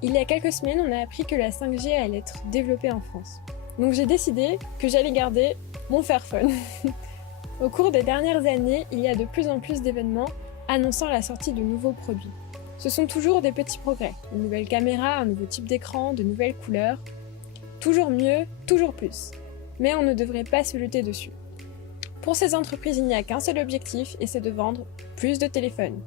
Il y a quelques semaines, on a appris que la 5G allait être développée en France. Donc j'ai décidé que j'allais garder mon Fairphone. Au cours des dernières années, il y a de plus en plus d'événements annonçant la sortie de nouveaux produits. Ce sont toujours des petits progrès, une nouvelle caméra, un nouveau type d'écran, de nouvelles couleurs. Toujours mieux, toujours plus. Mais on ne devrait pas se jeter dessus. Pour ces entreprises, il n'y a qu'un seul objectif et c'est de vendre plus de téléphones.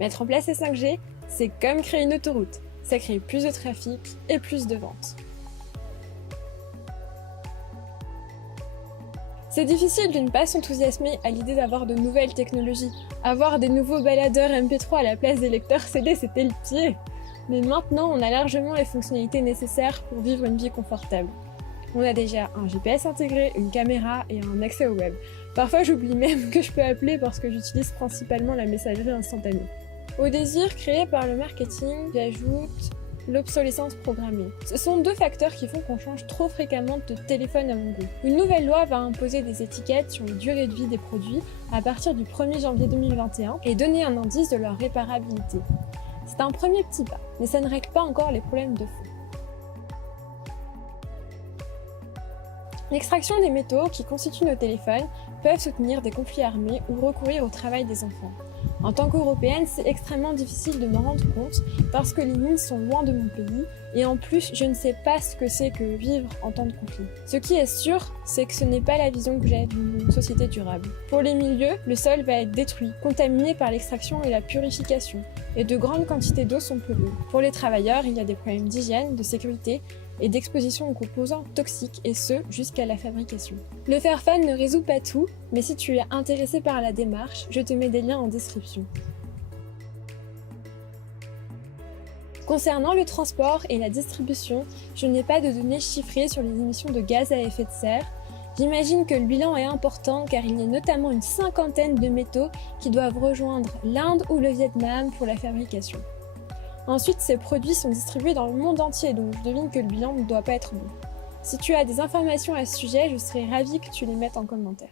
Mettre en place les 5G, c'est comme créer une autoroute. Ça crée plus de trafic et plus de ventes. C'est difficile de ne pas s'enthousiasmer à l'idée d'avoir de nouvelles technologies. Avoir des nouveaux baladeurs MP3 à la place des lecteurs CD, c'était le pied. Mais maintenant, on a largement les fonctionnalités nécessaires pour vivre une vie confortable. On a déjà un GPS intégré, une caméra et un accès au web. Parfois, j'oublie même que je peux appeler parce que j'utilise principalement la messagerie instantanée. Au désir créé par le marketing, j'ajoute l'obsolescence programmée. Ce sont deux facteurs qui font qu'on change trop fréquemment de téléphone à mon goût. Une nouvelle loi va imposer des étiquettes sur la durée de vie des produits à partir du 1er janvier 2021 et donner un indice de leur réparabilité. C'est un premier petit pas, mais ça ne règle pas encore les problèmes de fond. L'extraction des métaux qui constituent nos téléphones peuvent soutenir des conflits armés ou recourir au travail des enfants. En tant qu'Européenne, c'est extrêmement difficile de me rendre compte parce que les mines sont loin de mon pays et en plus, je ne sais pas ce que c'est que vivre en temps de conflit. Ce qui est sûr, c'est que ce n'est pas la vision que j'ai d'une société durable. Pour les milieux, le sol va être détruit, contaminé par l'extraction et la purification, et de grandes quantités d'eau sont polluées. Pour les travailleurs, il y a des problèmes d'hygiène, de sécurité et d'exposition aux composants toxiques, et ce, jusqu'à la fabrication. Le Fairphone ne résout pas tout, mais si tu es intéressé par la démarche, je te mets des liens en description. Concernant le transport et la distribution, je n'ai pas de données chiffrées sur les émissions de gaz à effet de serre. J'imagine que le bilan est important car il y a notamment une cinquantaine de métaux qui doivent rejoindre l'Inde ou le Vietnam pour la fabrication. Ensuite, ces produits sont distribués dans le monde entier, donc je devine que le bilan ne doit pas être bon. Si tu as des informations à ce sujet, je serais ravie que tu les mettes en commentaire.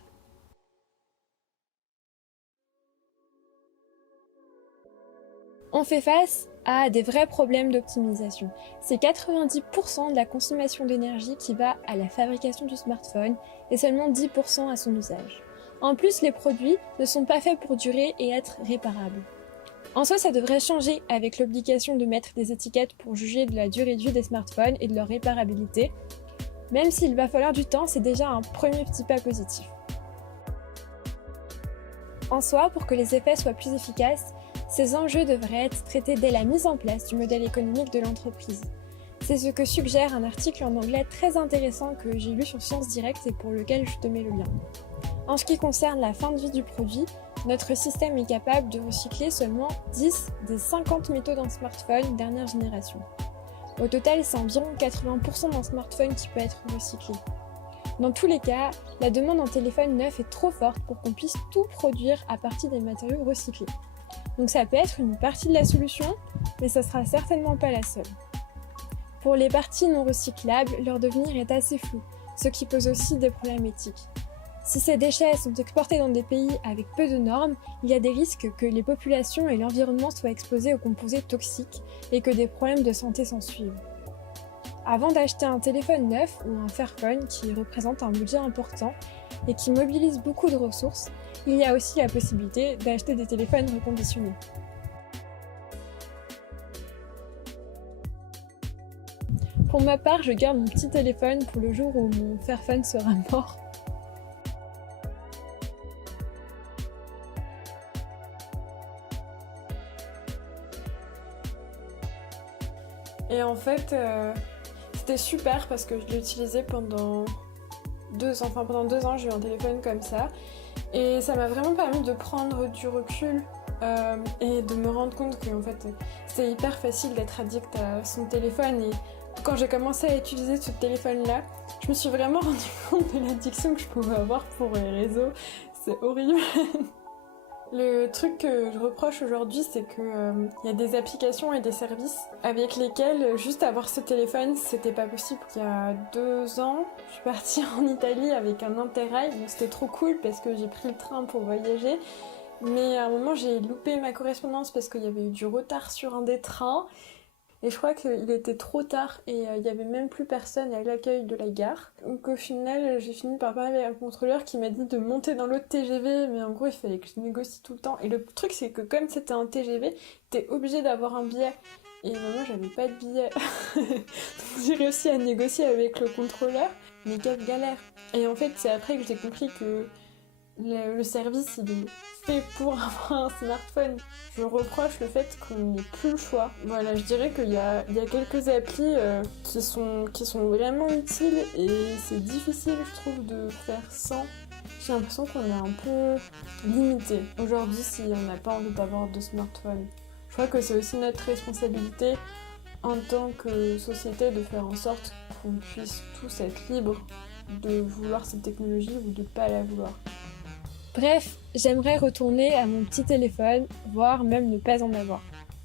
On fait face à des vrais problèmes d'optimisation. C'est 90% de la consommation d'énergie qui va à la fabrication du smartphone et seulement 10% à son usage. En plus, les produits ne sont pas faits pour durer et être réparables. En soi, ça devrait changer avec l'obligation de mettre des étiquettes pour juger de la durée de vie des smartphones et de leur réparabilité. Même s'il va falloir du temps, c'est déjà un premier petit pas positif. En soi, pour que les effets soient plus efficaces, ces enjeux devraient être traités dès la mise en place du modèle économique de l'entreprise. C'est ce que suggère un article en anglais très intéressant que j'ai lu sur Science Direct et pour lequel je te mets le lien. En ce qui concerne la fin de vie du produit, notre système est capable de recycler seulement 10 des 50 métaux d'un smartphone dernière génération. Au total, c'est environ 80% d'un smartphone qui peut être recyclé. Dans tous les cas, la demande en téléphone neuf est trop forte pour qu'on puisse tout produire à partir des matériaux recyclés. Donc ça peut être une partie de la solution, mais ça sera certainement pas la seule. Pour les parties non recyclables, leur devenir est assez flou, ce qui pose aussi des problèmes éthiques. Si ces déchets sont exportés dans des pays avec peu de normes, il y a des risques que les populations et l'environnement soient exposés aux composés toxiques et que des problèmes de santé s'ensuivent. Avant d'acheter un téléphone neuf ou un Fairphone qui représente un budget important et qui mobilise beaucoup de ressources, il y a aussi la possibilité d'acheter des téléphones reconditionnés. Pour ma part, je garde mon petit téléphone pour le jour où mon Fairphone sera mort. Et en fait, c'était super parce que je l'ai utilisé pendant 2 ans. Pendant 2 ans, j'ai eu un téléphone comme ça. Et ça m'a vraiment permis de prendre du recul et de me rendre compte que en fait, c'est hyper facile d'être addict à son téléphone. Et quand j'ai commencé à utiliser ce téléphone-là, je me suis vraiment rendu compte de l'addiction que je pouvais avoir pour les réseaux. C'est horrible. Le truc que je reproche aujourd'hui, c'est qu'il y a des applications et des services avec lesquels juste avoir ce téléphone, c'était pas possible. Il y a 2 ans, je suis partie en Italie avec un Interrail, donc c'était trop cool parce que j'ai pris le train pour voyager. Mais à un moment, j'ai loupé ma correspondance parce qu'il y avait eu du retard sur un des trains. Et je crois qu'il était trop tard et il n'y avait même plus personne à l'accueil de la gare. Donc au final, j'ai fini par parler à un contrôleur qui m'a dit de monter dans l'autre TGV, mais en gros, il fallait que je négocie tout le temps. Et le truc, c'est que comme c'était un TGV, t'es obligé d'avoir un billet. Et moi, j'avais pas de billet. Donc j'ai réussi à négocier avec le contrôleur, mais quelle galère. Et en fait, c'est après que j'ai compris que le service, il est fait pour avoir un smartphone. Je reproche le fait qu'on n'ait plus le choix. Voilà, je dirais qu'il y a quelques applis qui sont vraiment utiles et c'est difficile, je trouve, de faire sans. J'ai l'impression qu'on est un peu limité aujourd'hui si on n'a pas envie d'avoir de smartphone. Je crois que c'est aussi notre responsabilité en tant que société de faire en sorte qu'on puisse tous être libres de vouloir cette technologie ou de ne pas la vouloir. Bref, j'aimerais retourner à mon petit téléphone, voire même ne pas en avoir.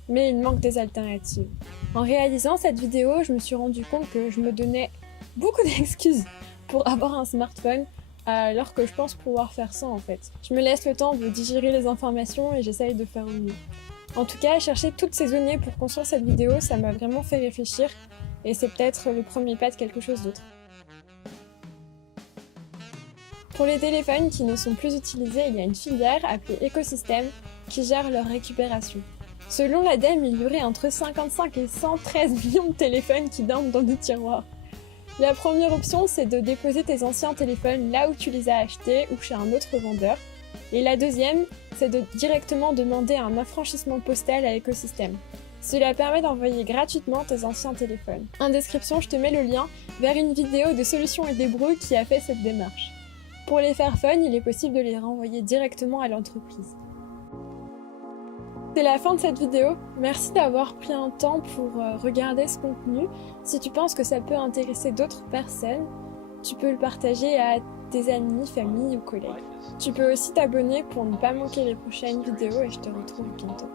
Mais il manque des alternatives. En réalisant cette vidéo, je me suis rendu compte que je me donnais beaucoup d'excuses pour avoir un smartphone, alors que je pense pouvoir faire sans en fait. Je me laisse le temps de digérer les informations et j'essaye de faire au mieux. En tout cas, chercher toutes ces données pour construire cette vidéo, ça m'a vraiment fait réfléchir et c'est peut-être le premier pas de quelque chose d'autre. Pour les téléphones qui ne sont plus utilisés, il y a une filière appelée Écosystème qui gère leur récupération. Selon l'ADEME, il y aurait entre 55 et 113 millions de téléphones qui dorment dans nos tiroirs. La première option, c'est de déposer tes anciens téléphones là où tu les as achetés ou chez un autre vendeur. Et la deuxième, c'est de directement demander un affranchissement postal à Écosystème. Cela permet d'envoyer gratuitement tes anciens téléphones. En description, je te mets le lien vers une vidéo de Solutions et Débrouilles qui a fait cette démarche. Pour les faire fun, il est possible de les renvoyer directement à l'entreprise. C'est la fin de cette vidéo. Merci d'avoir pris un temps pour regarder ce contenu. Si tu penses que ça peut intéresser d'autres personnes, tu peux le partager à tes amis, famille ou collègues. Tu peux aussi t'abonner pour ne pas manquer les prochaines vidéos et je te retrouve bientôt.